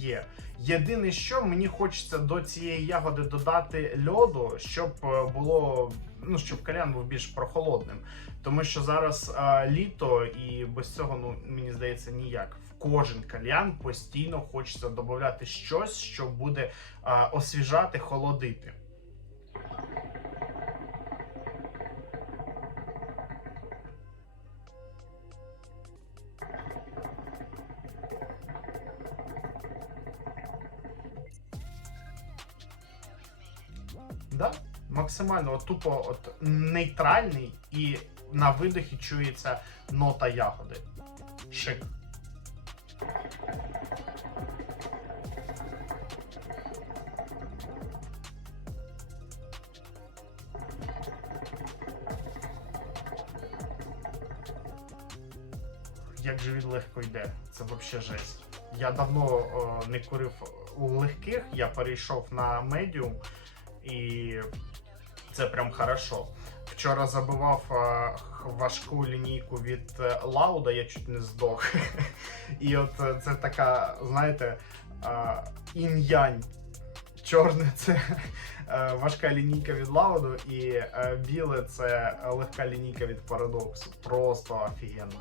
є. Єдине, що мені хочеться до цієї ягоди додати льоду, щоб е, було ну щоб кальян був більш прохолодним. Тому що зараз а, літо, і без цього ну мені здається ніяк. В кожен кальян постійно хочеться додати щось, що буде а, освіжати, холодити. Да, максимально от, тупо от, нейтральний і на видохі чується нота ягоди. Шик. Як же він легко йде, це взагалі жесть. Я давно о, не курив легких, я перейшов на медіум, і це прям хорошо. Вчора забивав е, важку лінійку від е, Лауда, я чуть не здох. І от е, це така, знаєте, інь-янь. Чорне це важка лінійка від Лауду, і біле це легка лінійка від парадоксу. Просто офігенно.